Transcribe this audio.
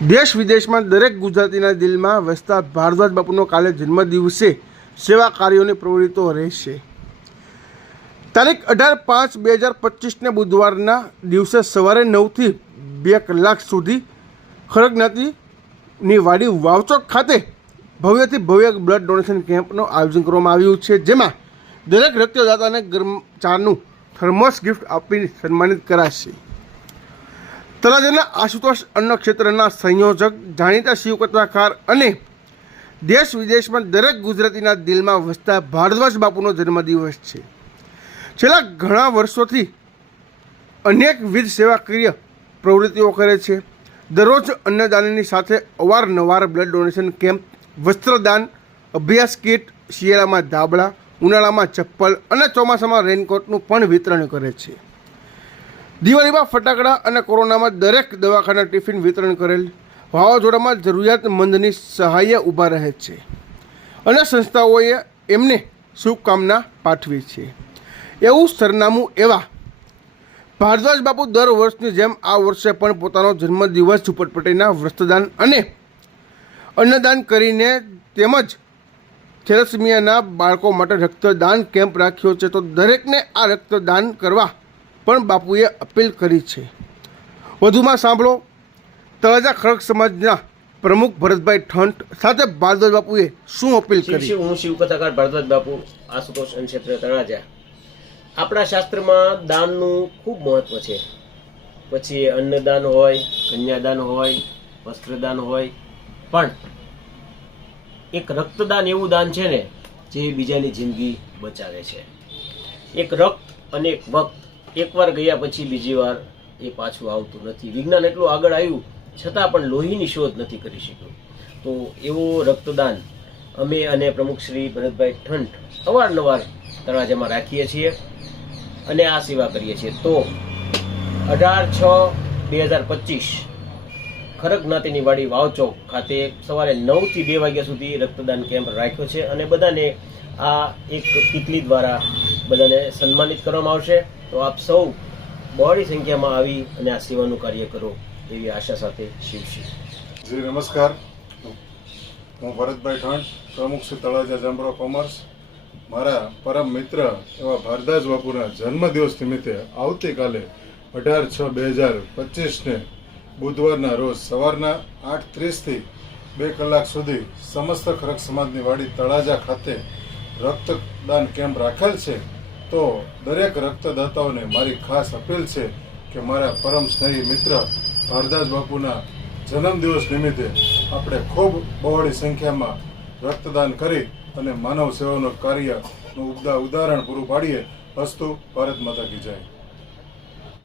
દેશ વિદેશમાં દરેક ગુજરાતીના દિલમાં વસતા ભારદ્વાજ બાપુનો કાલે જન્મદિવસે સેવા કાર્યોની પ્રવૃત્તિઓ રહેશે. તારીખ અઢાર પાંચ બે હજાર પચીસને બુધવારના દિવસે સવારે નવથી બે કલાક સુધી ખરગ વાડી વાવચોક ખાતે ભવ્યથી ભવ્ય બ્લડ ડોનેશન કેમ્પનું આયોજન કરવામાં આવ્યું છે, જેમાં દરેક રક્તદાતાને ગરમ ચાનું થર્મોસ ગિફ્ટ આપીને સન્માનિત કરાશે. તળાજાના આશુતોષ અન્ન ક્ષેત્રના સંયોજક, જાણીતા શિવકથાકાર અને દેશ વિદેશમાં દરેક ગુજરાતીના દિલમાં વસતા ભારદ્વાજ બાપુનો જન્મદિવસ છે. છેલ્લા ઘણા વર્ષોથી અનેકવિધ સેવાકીય પ્રવૃત્તિઓ કરે છે. દરરોજ અન્નદાનની સાથે અવારનવાર બ્લડ ડોનેશન કેમ્પ વસ્ત્રદાન, અભ્યાસ કીટ શિયાળામાં ધાબળા, ઉનાળામાં ચપ્પલ અને ચોમાસામાં રેનકોટનું પણ વિતરણ કરે છે. દિવાળીમાં ફટાકડા અને કોરોનામાં દરેક દવાખાના ટિફિન વિતરણ કરેલ વાવાઝોડામાં જરૂરિયાતમંદની સહાય ઊભા રહે છે. અને સંસ્થાઓએ એમને શુભકામના પાઠવી છે. એવું સરનામું એવા ભારદ્વાજ બાપુ દર વર્ષની જેમ આ વર્ષે પણ પોતાનો જન્મદિવસ ઝુંપડપટ્ટીના વસ્ત્રદાન અને અન્નદાન કરીને તેમજ થેલેસમિયાના બાળકો માટે રક્તદાન કેમ્પ રાખ્યો છે. તો દરેકને આ રક્તદાન કરવા પણ બાપુએ અપીલ કરી છે. વધુમાં સાંભળો. તળાજા ખડક સમાજના પ્રમુખ ભરતભાઈ ઠંટ સાથે ભારદ્વાજ બાપુએ શું અપીલ કરી? હું શિવ કથાકાર ભારદ્વાજ બાપુ આશુતોષ ક્ષેત્ર તળાજા. આપણા શાસ્ત્રમાં દાનનું ખૂબ મહત્વ છે. પછી અન્નદાન હોય કન્યાદાન હોય વસ્ત્રદાન હોય. પણ એક રક્તદાન એવું દાન છે ને જે બીજાની જિંદગી બચાવે છે. એક રક્ત અને એક વક્ત એકવાર ગયા પછી બીજી વાર એ પાછું આવતું નથી. વિજ્ઞાન એટલું આગળ આવ્યું, છતાં પણ લોહીની શોધ નથી કરી શક્યું. તો એવો રક્તદાન અમે અને પ્રમુખ શ્રી ભરતભાઈ ઠંટ અવારનવાર તળાજામાં રાખીએ છીએ અને આ સેવા કરીએ છીએ. તો અઢાર છ બે હજાર પચીસ ખરગ જ્ઞાતિની વાડી વાવચોક ખાતે સવારે નવથી બે વાગ્યા સુધી રક્તદાન કેમ્પ રાખ્યો છે અને બધાને આ એક કીટલી દ્વારા બધાને સન્માનિત કરવામાં આવશે. તો આપ સૌ બહોળી સંખ્યામાં આવી અને આ સેવાનું કાર્ય કરો એવી આશા સાથે શિવશી જી, નમસ્કાર. હું ભરતભાઈ ઠંડ પ્રમુખ શ્રી તળાજા જાંબરો કોમર્સ મારા પરમ મિત્ર એવા ભારદાસ બાપુના જન્મદિવસ નિમિત્તે આવતીકાલે અઢાર છ બે હજાર પચીસને બુધવારના રોજ સવારના આઠ ત્રીસથી બે કલાક સુધી સમસ્ત ખરક સમાજની વાડી તળાજા ખાતે રક્તદાન કેમ્પ રાખેલ છે. તો દરેક રક્તદાતાઓને મારી ખાસ અપીલ છે કે મારા પરમ સ્નેહી મિત્ર ભારદાસ બાપુના જન્મદિવસ નિમિત્તે આપણે ખૂબ બહોળી સંખ્યામાં રક્તદાન કરી અને માનવ સેવાનું કાર્યનું ઉદાહરણ પૂરું પાડીએ. અસ્તુ, ભારત માતા કી જય.